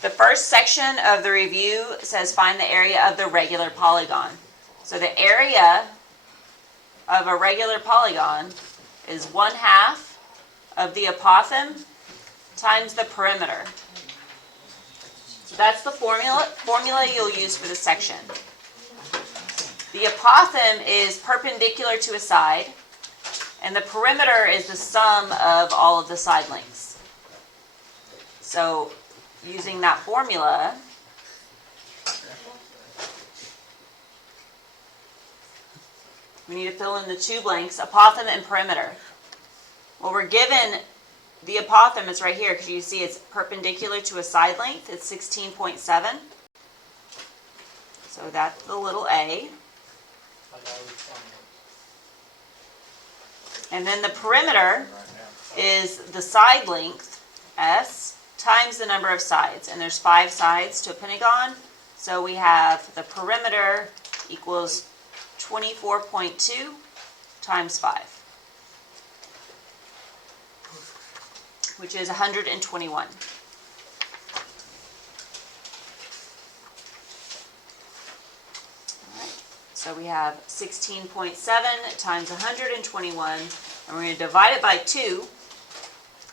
The first section of the review says find the area of the regular polygon. So the area of a regular polygon is 1/2 of the apothem times the perimeter. So that's the formula you'll use for this section. The apothem is perpendicular to a side, and the perimeter is the sum of all of the side lengths. So using that formula, we need to fill in the two blanks, apothem and perimeter. Well, we're given the apothem is right here because you see it's perpendicular to a side length. It's 16.7. So that's the little a. And then the perimeter is the side length, S, times the number of sides. And there's 5 sides to a pentagon. So we have the perimeter equals 24.2 times 5, which is 121. So we have 16.7 times 121, and we're going to divide it by 2,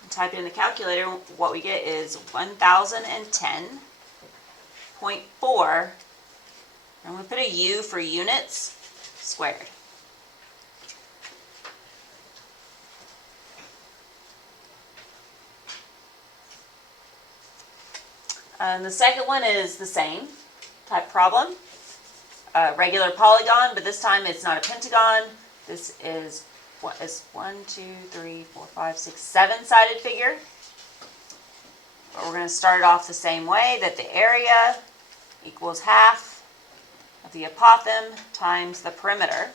and type it in the calculator. What we get is 1010.4, and we put a U for units squared. And the second one is the same type problem. Regular polygon, but this time it's not a pentagon. This is what is 1, 2, 3, 4, 5, 6, 7-sided figure. But we're going to start it off the same way, that the area equals 1/2 of the apothem times the perimeter.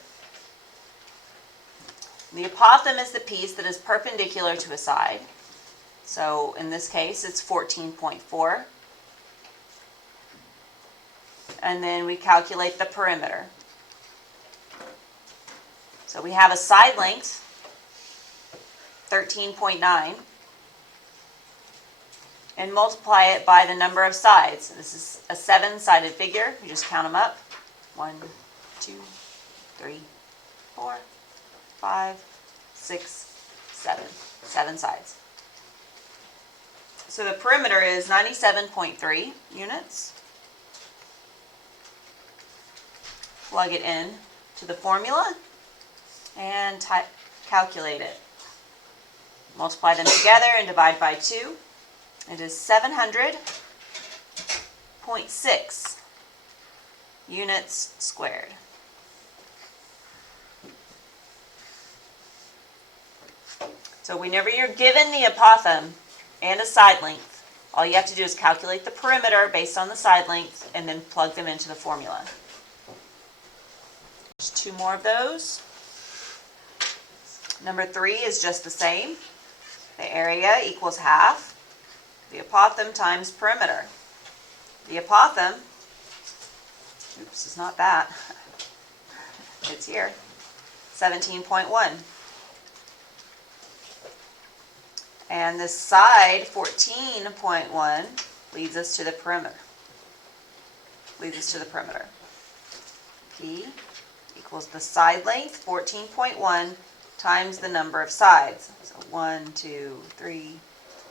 The apothem is the piece that is perpendicular to a side. So in this case, it's 14.4. And then we calculate the perimeter. So we have a side length, 13.9, and multiply it by the number of sides. This is a 7-sided figure. You just count them up. 1, 2, 3, 4, 5, 6, 7. 7 sides. So the perimeter is 97.3 units. Plug it in to the formula and calculate it. Multiply them together and divide by 2. It is 700.6 units squared. So whenever you're given the apothem and a side length, all you have to do is calculate the perimeter based on the side length and then plug them into the formula. 2 more of those. Number 3 is just the same. The area equals 1/2 the apothem times perimeter. The apothem, oops, it's not that. It's here, 17.1. And this side, 14.1, leads us to the perimeter. P equals the side length, 14.1, times the number of sides. So 1, 2, 3,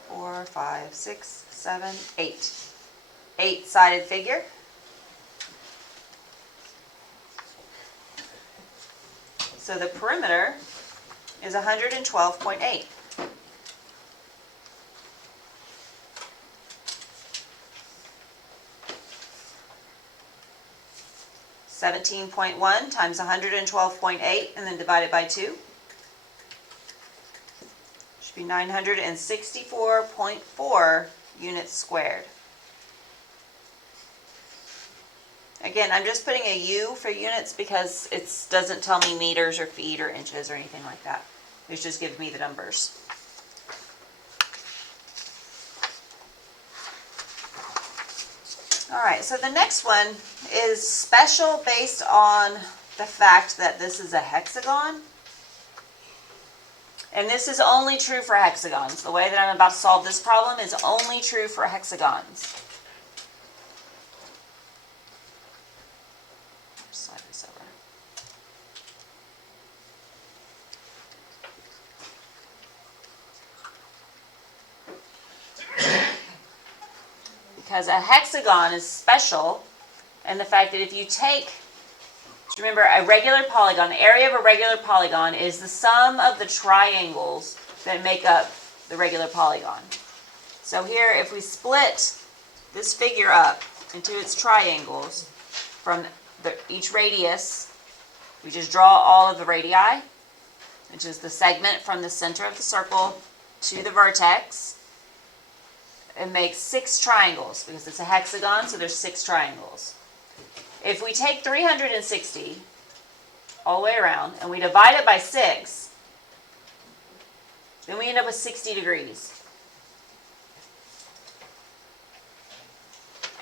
4, 5, 6, 7, 8. 8-sided figure. So the perimeter is 112.8. $17.1 times 112.8 and then divided by 2. Should be 964.4 units squared. Again, I'm just putting a U for units because it doesn't tell me meters or feet or inches or anything like that. It just gives me the numbers. All right, so the next one is special based on the fact that this is a hexagon. And this is only true for hexagons. The way that I'm about to solve this problem is only true for hexagons. Because a hexagon is special in the fact that if you take, remember, a regular polygon, the area of a regular polygon is the sum of the triangles that make up the regular polygon. So here, if we split this figure up into its triangles from each radius, we just draw all of the radii, which is the segment from the center of the circle to the vertex. It makes 6 triangles because it's a hexagon, so there's 6 triangles. If we take 360 all the way around and we divide it by 6, then we end up with 60 degrees.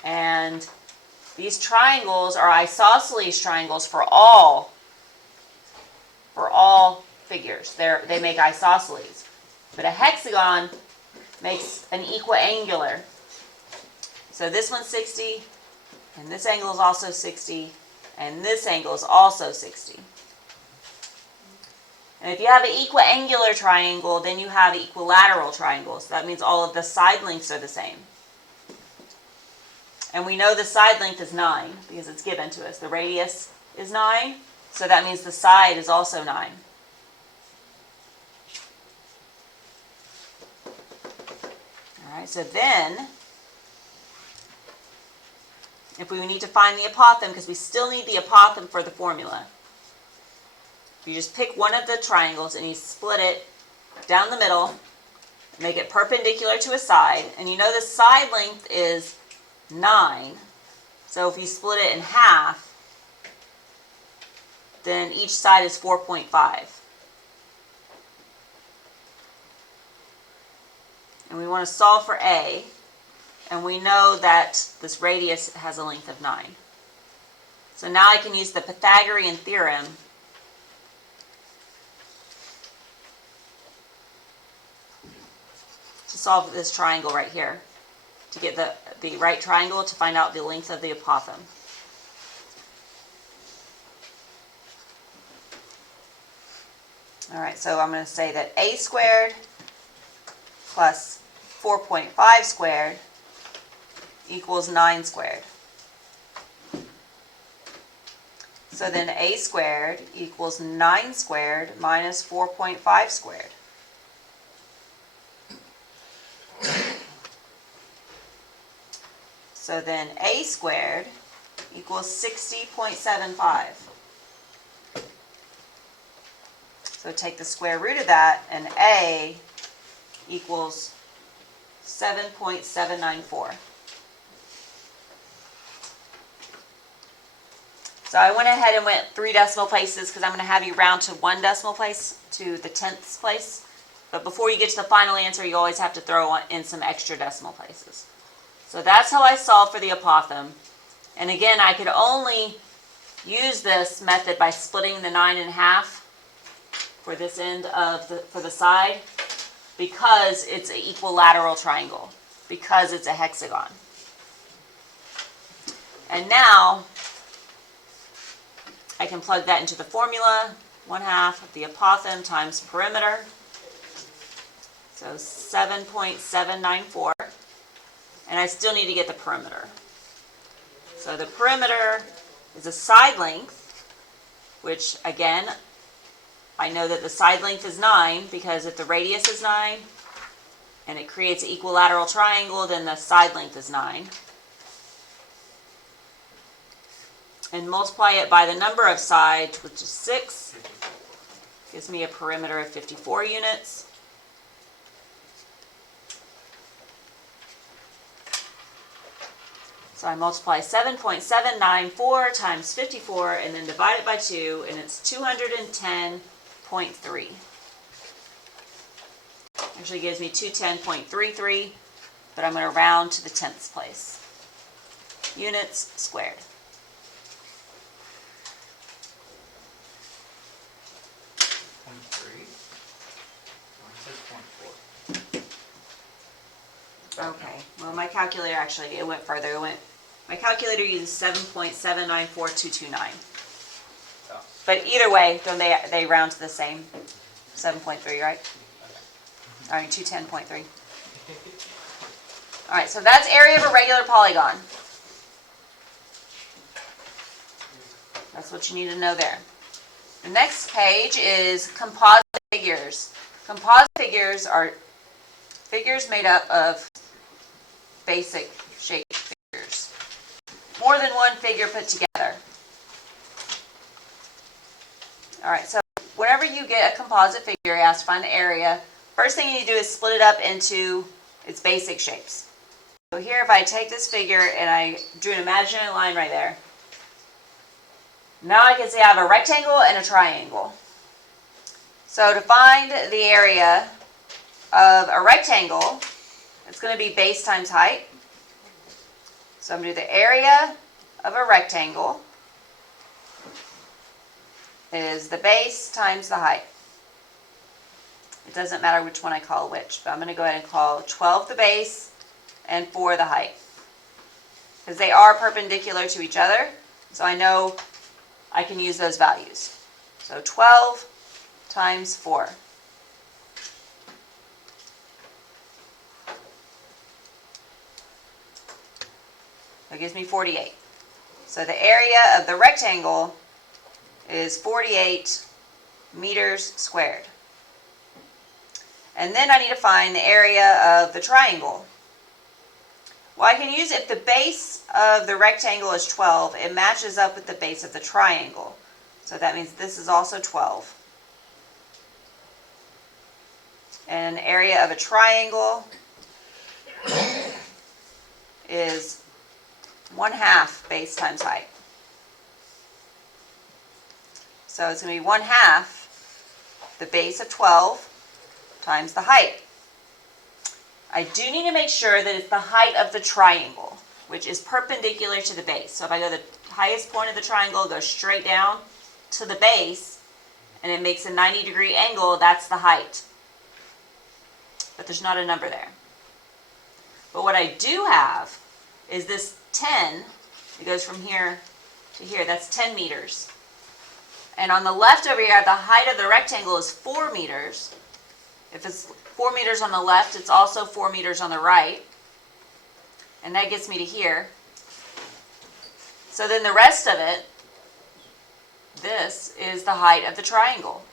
And these triangles are isosceles triangles for all figures. They make isosceles. But a hexagon makes an equiangular. So this one's 60, and this angle is also 60, and this angle is also 60. And if you have an equiangular triangle, then you have equilateral triangles. So that means all of the side lengths are the same. And we know the side length is 9 because it's given to us. The radius is 9, so that means the side is also 9. All right, so then, if we need to find the apothem, because we still need the apothem for the formula, you just pick one of the triangles and you split it down the middle, make it perpendicular to a side, and you know the side length is 9, so if you split it in half, then each side is 4.5. And we want to solve for A, and we know that this radius has a length of 9. So now I can use the Pythagorean theorem to solve this triangle right here, to get the right triangle to find out the length of the apothem. All right, so I'm going to say that A squared plus 4.5 squared equals 9 squared. So then A squared equals 9 squared minus 4.5 squared. So then A squared equals 60.75. So take the square root of that, and A equals 7.794. So I went ahead and went 3 decimal places because I'm going to have you round to 1 decimal place, to the 10th place. But before you get to the final answer, you always have to throw in some extra decimal places. So that's how I solve for the apothem. And again, I could only use this method by splitting the 9 in half for this end of for the side, because it's an equilateral triangle, because it's a hexagon. And now I can plug that into the formula, 1/2 of the apothem times perimeter, so 7.794, and I still need to get the perimeter. So the perimeter is a side length, which again, I know that the side length is 9 because if the radius is 9 and it creates an equilateral triangle, then the side length is 9. And multiply it by the number of sides, which is 6, gives me a perimeter of 54 units. So I multiply 7.794 times 54 and then divide it by 2, and it's 210.3. Actually gives me 210.33, but I'm going to round to the 10th place. Units squared. Okay, well my calculator actually, it went further. My calculator uses 7.794229. Oh. But either way, don't they round to the same? 7.3, right? I mean 210.3. All right, so that's area of a regular polygon. That's what you need to know there. The next page is composite figures. Composite figures are figures made up of basic shaped figures. More than one figure put together. All right, so whenever you get a composite figure, you have to find the area. First thing you do is split it up into its basic shapes. So here, if I take this figure and I drew an imaginary line right there, now I can say I have a rectangle and a triangle. So to find the area of a rectangle, it's going to be base times height. So I'm going to do the area of a rectangle is the base times the height. It doesn't matter which one I call which, but I'm going to go ahead and call 12 the base and 4 the height. Because they are perpendicular to each other, so I know I can use those values. So 12 times 4. That gives me 48. So the area of the rectangle is 48 meters squared. And then I need to find the area of the triangle. Well, I can use, if the base of the rectangle is 12, it matches up with the base of the triangle. So that means this is also 12. And the area of a triangle is 1/2 base times height. So it's going to be 1/2 the base of 12 times the height. I do need to make sure that it's the height of the triangle, which is perpendicular to the base. So if I go to the highest point of the triangle, go straight down to the base, and it makes a 90-degree angle, that's the height. But there's not a number there. But what I do have is this 10. It goes from here to here. That's 10 meters. And on the left over here, the height of the rectangle is 4 meters. If it's 4 meters on the left, it's also 4 meters on the right. And that gets me to here. So then the rest of it, this is the height of the triangle.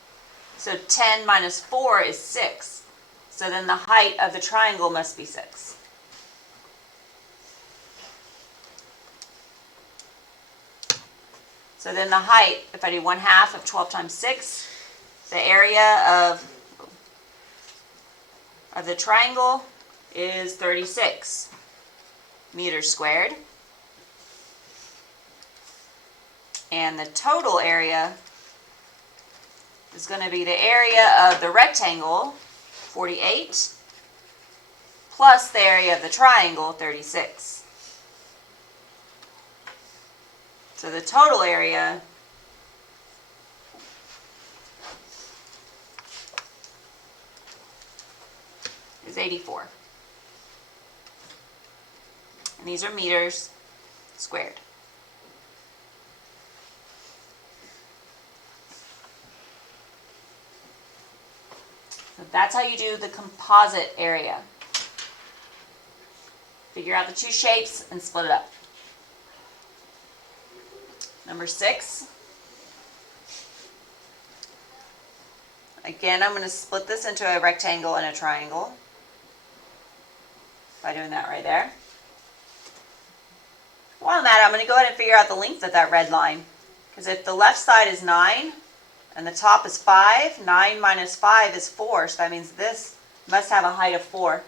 So 10 minus 4 is 6. So then the height of the triangle must be 6. So then the height, if I do 1/2 of 12 times 6, the area of the triangle is 36 meters squared. And the total area is going to be the area of the rectangle, 48, plus the area of the triangle, 36. So the total area is 84. And these are meters squared. So that's how you do the composite area. Figure out the two shapes and split it up. Number 6. Again, I'm going to split this into a rectangle and a triangle by doing that right there. While I'm at it, I'm going to go ahead and figure out the length of that red line. Because if the left side is 9 and the top is 5, 9 minus 5 is 4. So that means this must have a height of 4.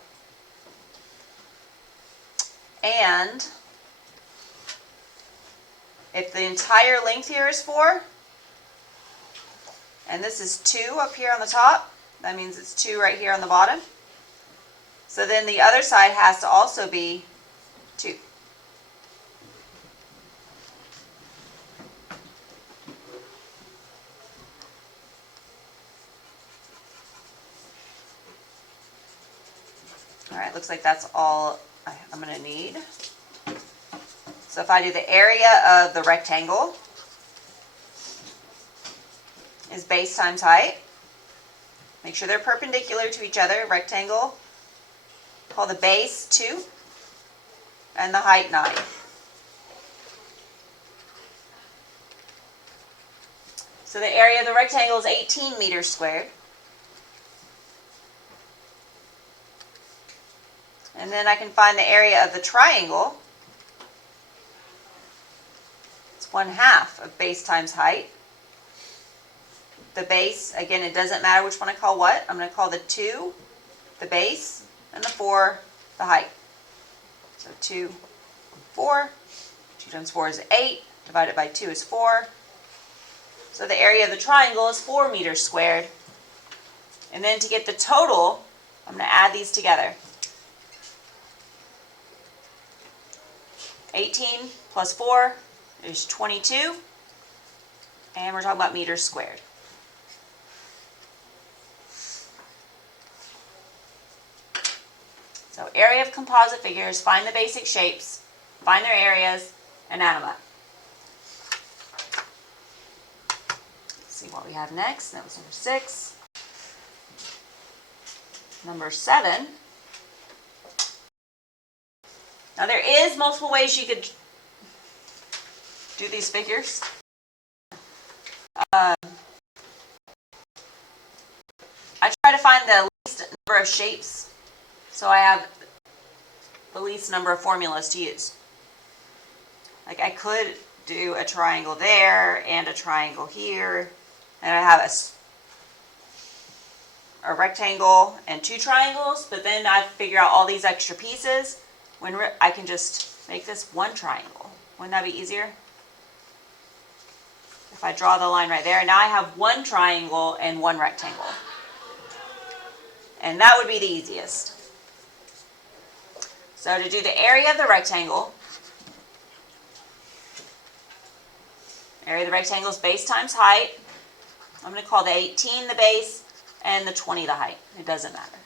And if the entire length here is 4, and this is 2 up here on the top, that means it's 2 right here on the bottom. So then the other side has to also be 2. All right, looks like that's all I'm going to need. So if I do the area of the rectangle is base times height. Make sure they're perpendicular to each other. Rectangle, call the base 2, and the height 9. So the area of the rectangle is 18 meters squared. And then I can find the area of the triangle. It's 1/2 of base times height. The base, again, it doesn't matter which one I call what. I'm going to call the 2 the base and the 4 the height. So 2, 4. 2 times 4 is 8. Divided by 2 is 4. So the area of the triangle is 4 meters squared. And then to get the total, I'm going to add these together. 18 plus 4 is 22. And we're talking about meters squared. So area of composite figures, find the basic shapes, find their areas, and add them up. Let's see what we have next. That was number 6. Number 7. Now there is multiple ways you could do these figures. I try to find the least number of shapes, so I have the least number of formulas to use. Like I could do a triangle there and a triangle here, and I have a rectangle and 2 triangles, but then I figure out all these extra pieces when I can just make this 1 triangle. Wouldn't that be easier? If I draw the line right there, now I have 1 triangle and 1 rectangle. And that would be the easiest. So to do the area of the rectangle, area of the rectangle is base times height. I'm going to call the 18 the base and the 20 the height. It doesn't matter.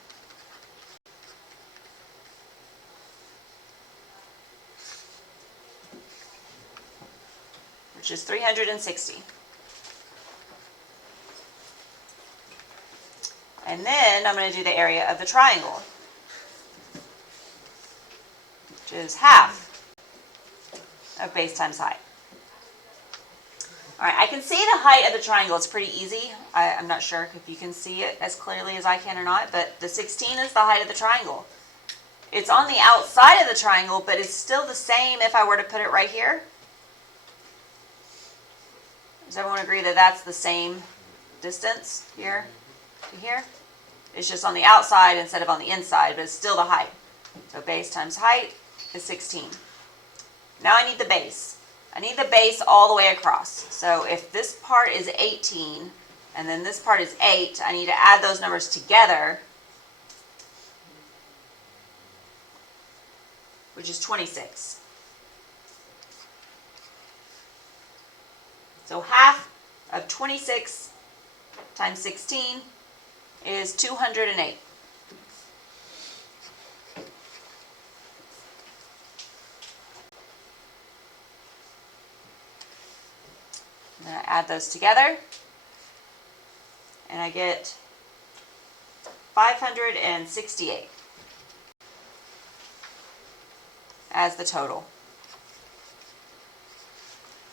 Which is 360. And then I'm going to do the area of the triangle, which is 1/2 of base times height. All right, I can see the height of the triangle. It's pretty easy. I'm not sure if you can see it as clearly as I can or not, but the 16 is the height of the triangle. It's on the outside of the triangle, but it's still the same if I were to put it right here. Does everyone agree that that's the same distance here to here? It's just on the outside instead of on the inside, but it's still the height. So base times height is 16. Now I need the base. I need the base all the way across. So if this part is 18 and then this part is 8, I need to add those numbers together, which is 26. So 1/2 of 26 times 16 is 208. I'm going to add those together, and I get 568 as the total.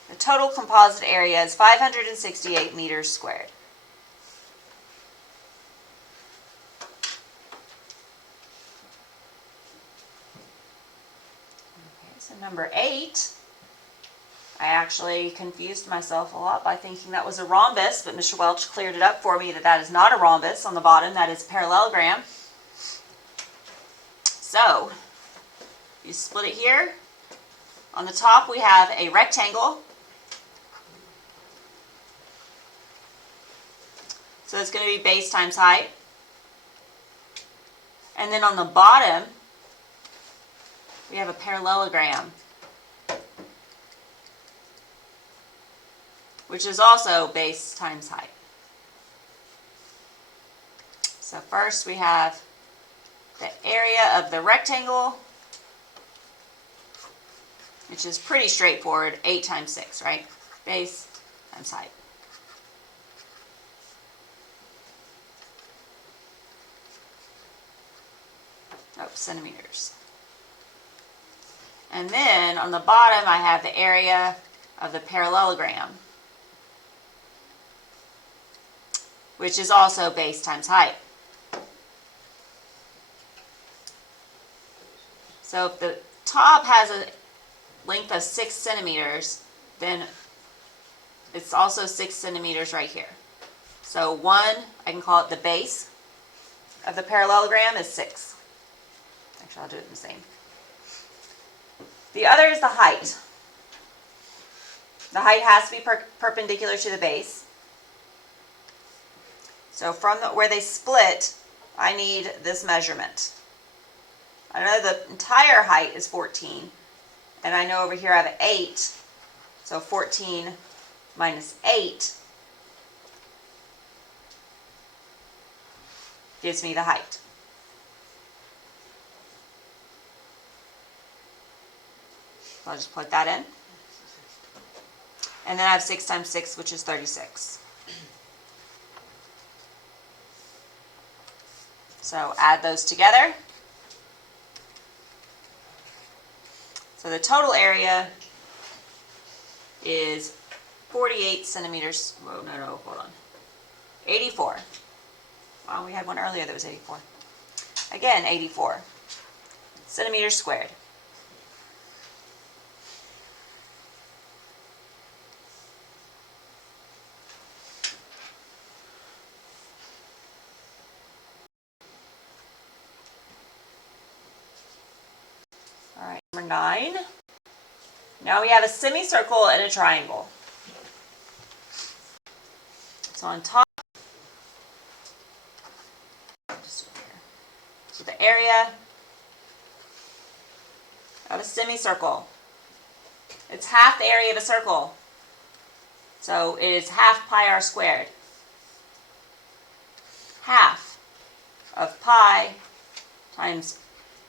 The total composite area is 568 meters squared. Okay, so number 8, I actually confused myself a lot by thinking that was a rhombus, but Mr. Welch cleared it up for me that that is not a rhombus on the bottom, that is parallelogram. So, you split it here. On the top we have a rectangle. So it's going to be base times height. And then on the bottom, we have a parallelogram, which is also base times height. So first we have the area of the rectangle, which is pretty straightforward, 8 times 6, right? Base times height. Oh, centimeters. And then on the bottom I have the area of the parallelogram, which is also base times height. So if the top has a length of 6 centimeters, then it's also 6 centimeters right here. So 1, I can call it the base of the parallelogram, is 6. Actually, I'll do it in the same. The other is the height. The height has to be perpendicular to the base. So from where they split, I need this measurement. I know the entire height is 14, and I know over here I have 8, so 14 minus 8 gives me the height. So I'll just plug that in. And then I have 6 times 6, which is 36. So add those together. So the total area is 48 centimeters. Whoa, no, hold on. 84. Wow, we had one earlier that was 84. Again, 84 centimeters squared. All right, number 9. Now we have a semicircle and a triangle. So on top, so the area of a semicircle, it's half the area of a circle. So it is half pi r squared. Half of pi times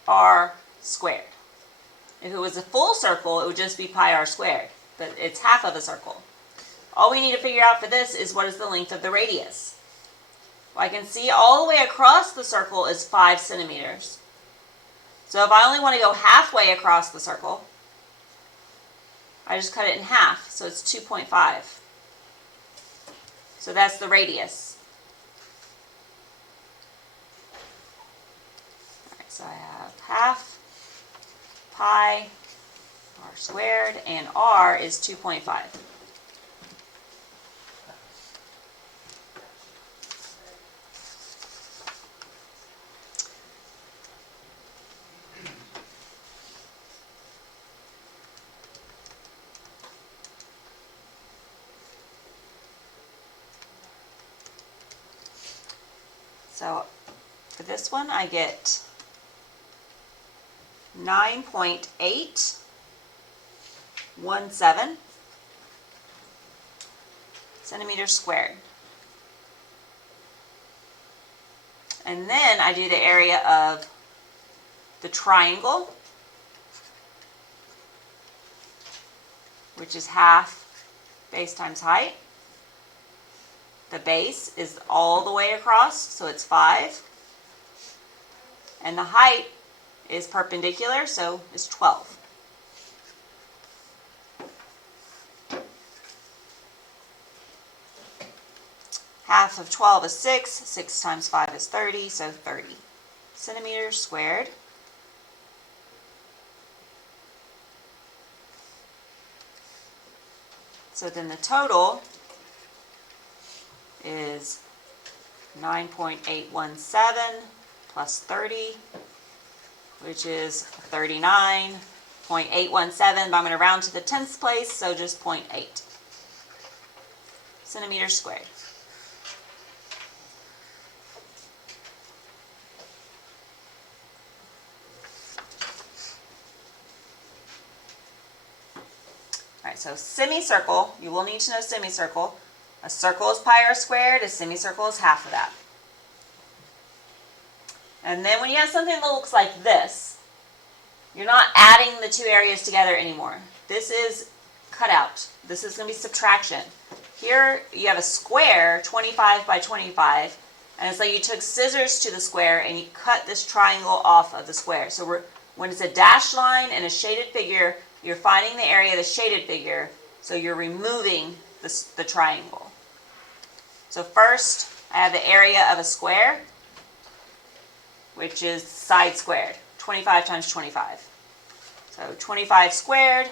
r squared. If it was a full circle, it would just be pi r squared, but it's half of a circle. All we need to figure out for this is what is the length of the radius. Well, I can see all the way across the circle is 5 centimeters. So if I only want to go halfway across the circle, I just cut it in half, so it's 2.5. So that's the radius. All right, so I have half pi r squared, and r is 2.5. So for this one, I get 9.817 centimeters squared. And then I do the area of the triangle, which is half base times height. The base is all the way across, so it's 5. And the height is perpendicular, so it's 12. Half of 12 is 6. 6 times 5 is 30, so 30 centimeters squared. So then the total is 9.817 plus 30, which is 39.817, but I'm going to round to the 10th place, so just 0.8 centimeters squared. All right, so semicircle, you will need to know semicircle. A circle is pi r squared, a semicircle is half of that. And then when you have something that looks like this, you're not adding the two areas together anymore. This is cut out. This is going to be subtraction. Here you have a square, 25 by 25, and it's like you took scissors to the square and you cut this triangle off of the square. So we're When it's a dashed line and a shaded figure, you're finding the area of the shaded figure, so you're removing the triangle. So first, I have the area of a square, which is side squared, 25 times 25. So 25 squared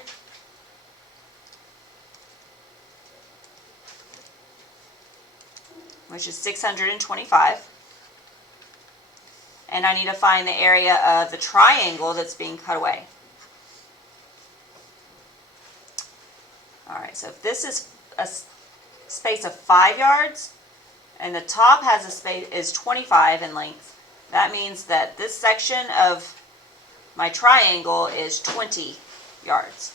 which is 625. And I need to find the area of the triangle that's being cut away. Alright, so if this is a space of 5 yards, and the top has a space is 25 in length, that means that this section of my triangle is 20 yards.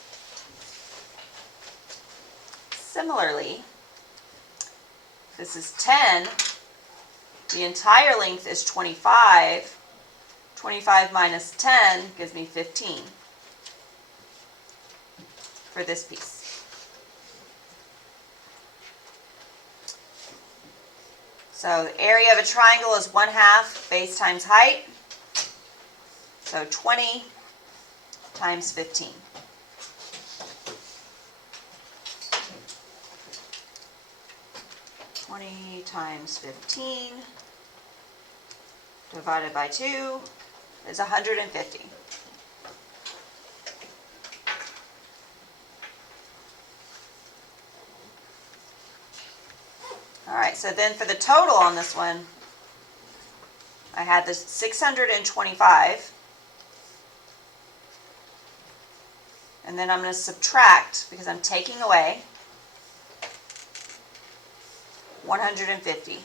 Similarly, this is 10. The entire length is 25. 25 minus 10 gives me 15 for this piece. So the area of a triangle is 1/2 base times height. So 20 times 15. Times 15 divided by 2 is 150. Alright, so then for the total on this one, I had this 625, and then I'm going to subtract, because I'm taking away 150.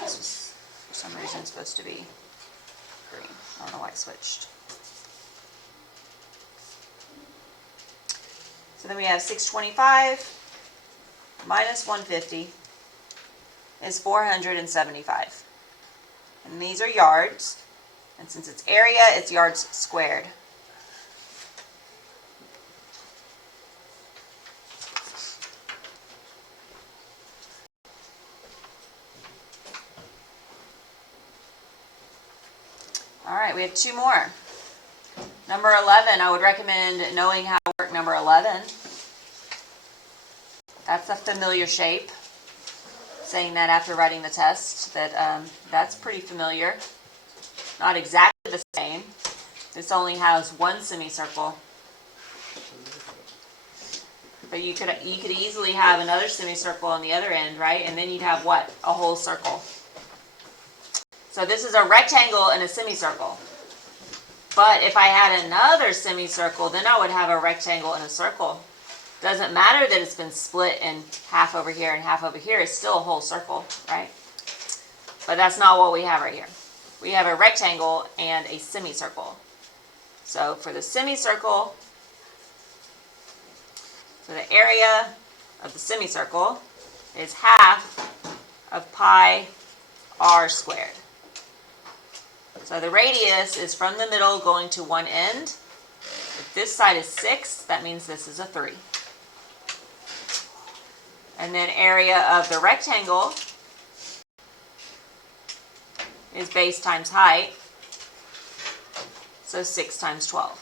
This was, for some reason, supposed to be green. I don't know why it switched. So then we have 625 minus 150 is 475. And these are yards. And since it's area, it's yards squared. Alright, we have 2 more. Number 11, I would recommend knowing how to work number 11. That's a familiar shape. Saying that after writing the test, that that's pretty familiar. Not exactly the same. This only has one semicircle. But you could easily have another semicircle on the other end, right? And then you'd have what? A whole circle. So this is a rectangle and a semicircle. But if I had another semicircle, then I would have a rectangle and a circle. Doesn't matter that it's been split in half over here and half over here. It's still a whole circle, right? But that's not what we have right here. We have a rectangle and a semicircle. So for the semicircle, so the area of the semicircle is half of pi r squared. So the radius is from the middle going to one end. If this side is 6, that means this is a 3. And then area of the rectangle is base times height. So 6 times 12.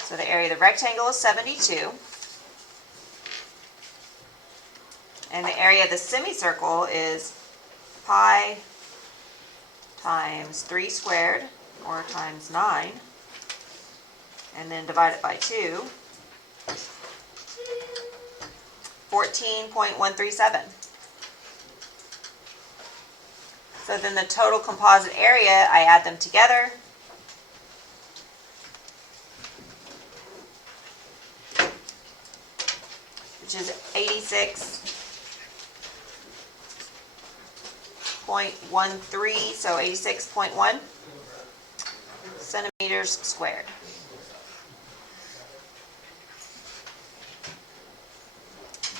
So the area of the rectangle is 72. And the area of the semicircle is pi times 3 squared, or times 9, and then divide it by 2, 14.137. So then the total composite area, I add them together, which is 86.13, so 86.1 centimeters squared.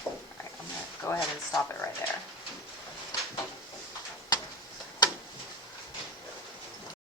All right, I'm going to go ahead and stop it right there.